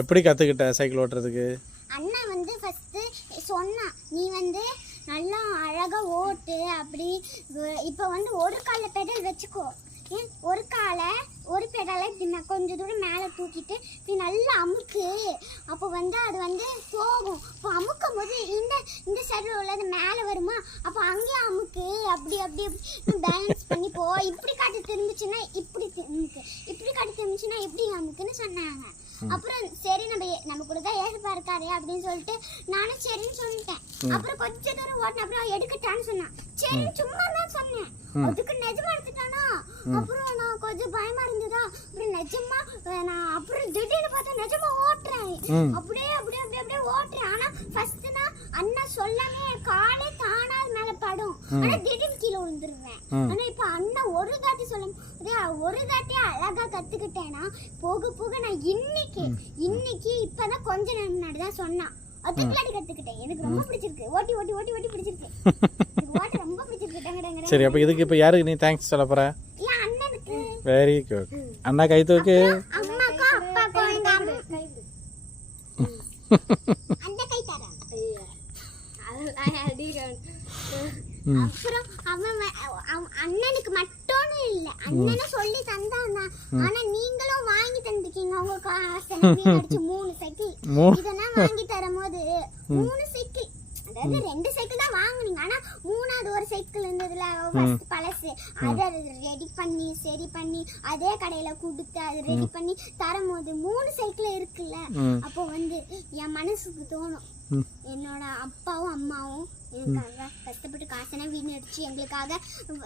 எப்படி கற்றுக்கிட்ட சைக்கிள் ஓட்டுறதுக்கு? அண்ணா வந்து ஃபஸ்ட்டு சொன்னான், நீ வந்து நல்லா அழகாக ஓட்டு அப்படி. இப்போ வந்து ஒரு காலில் பெடல் வச்சுக்கோ, ஒரு காலை ஒரு பெடலை இப்படி கொஞ்சம் தூரம் மேலே தூக்கிட்டு இப்படி நல்லா அமுக்கு. அப்போ வந்து அது வந்து போகும். இப்போ அமுக்கும் போது இந்த சைடில் உள்ளது மேலே வருமா, அப்போ அங்கேயும் அமுக்கு. அப்படி அப்படி பேலன்ஸ் பண்ணி போ. இப்படி காட்டு திரும்பிச்சுன்னா இப்படி அமுக்கு, இப்படி காட்டு திரும்பிச்சுன்னா இப்படி அமுக்குன்னு சொன்னாங்க. அப்புறம் சரி நம்ம கூட தான் ஏசப்பா இருக்காரு அப்படின்னு சொல்லிட்டு நானும் சரின்னு சொல்லிட்டேன். அப்புறம் கொஞ்ச தூரம் ஓட்டின அப்புறம் எடுக்கட்டான்னு சொன்னான். சரி சும்மா தான் சொன்னேன், அதுக்கு நிஜமா எடுத்துட்டானா. அப்புறம் நான் கொஞ்சம் பயமா இருந்ததா, அப்புறம் நிஜமா நான் அப்புறம் திடீர்னு பார்த்தா நிஜமா ஓட்டுறேன். அப்படியே அப்படியே அப்படியே அப்படியே ஓட்டுறேன். ஆனா ஃபர்ஸ்ட் நான் அண்ணா சொல்லாமே காலே தானா மேல படும், ஆனா திடீர்னு கீழே விழுந்துருவேன். ஆனா இப்ப அண்ணா ஒரு தாட்டி ஒரு தாட்டி அழகா கத்துக்கிட்டேன்னா போக போக நான் இன்னைக்கு இப்பதான் கொஞ்ச நேரம் முன்னாடி தான் சொன்னான், அதுக்குள்ளாடி கத்துக்கிட்டேன். எனக்கு ரொம்ப பிடிச்சிருக்கு, ஓட்டி ஓட்டி ஓட்டி ஓட்டி பிடிச்சிருக்கு. ஓட்ட ரொம்ப பிடிச்சிருக்கு. சரி, அப்ப இதுக்கு இப்ப யாருக்கு நீ தேங்க்ஸ் சொல்ல போற? என் அண்ணனுக்கு. Very good. அண்ணா கை தூக்கு. அம்மாக்கு அப்பாக்கு எங்க அம்மா அந்த கை தர. அப்புறம் அண்ணனுக்கு மட்டும் இல்ல, அண்ணனை சொல்லி தந்தானா. ஆனா நீங்களும் வாங்கி தந்துக்கீங்க உங்க காசை அடிச்சு 3 சைக்கிள். இதெல்லாம் வாங்கி தரும் போது 3 சைக்கிள், அதாவது 2 சைக்கிள் தான் வாங்குனீங்க. ஆனா 3வது ஒரு சைக்கிள் இருந்ததுல ஃபர்ஸ்ட் பழசு, அதை ரெடி பண்ணி சரி பண்ணி அதே கடையில கொடுத்து அதை ரெடி பண்ணி தரும்போது 3 சைக்கிள் இருக்குல்ல. அப்போ வந்து என் மனசுக்கு தோணும், என்னோட அப்பாவும் அம்மாவும் எனக்காக கஷ்டப்பட்டு காசெல்லாம் வீணடிச்சு எங்களுக்காக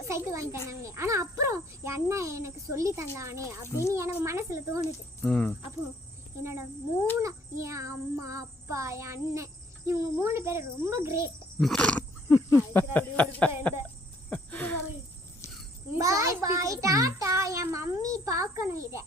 சைக்கிள் வாங்கி தந்தாங்க. ஆனா அப்புறம் என் அண்ணன் எனக்கு சொல்லி தந்தானே அப்படின்னு எனக்கு மனசுல தோணுது. அப்போ என்னோட என் அம்மா அப்பா என் அண்ணன் இவங்க 3 பேரும் ரொம்ப கிரேட். பாய் பாய் டாடா. என் மம்மி பார்க்கணும் இதை.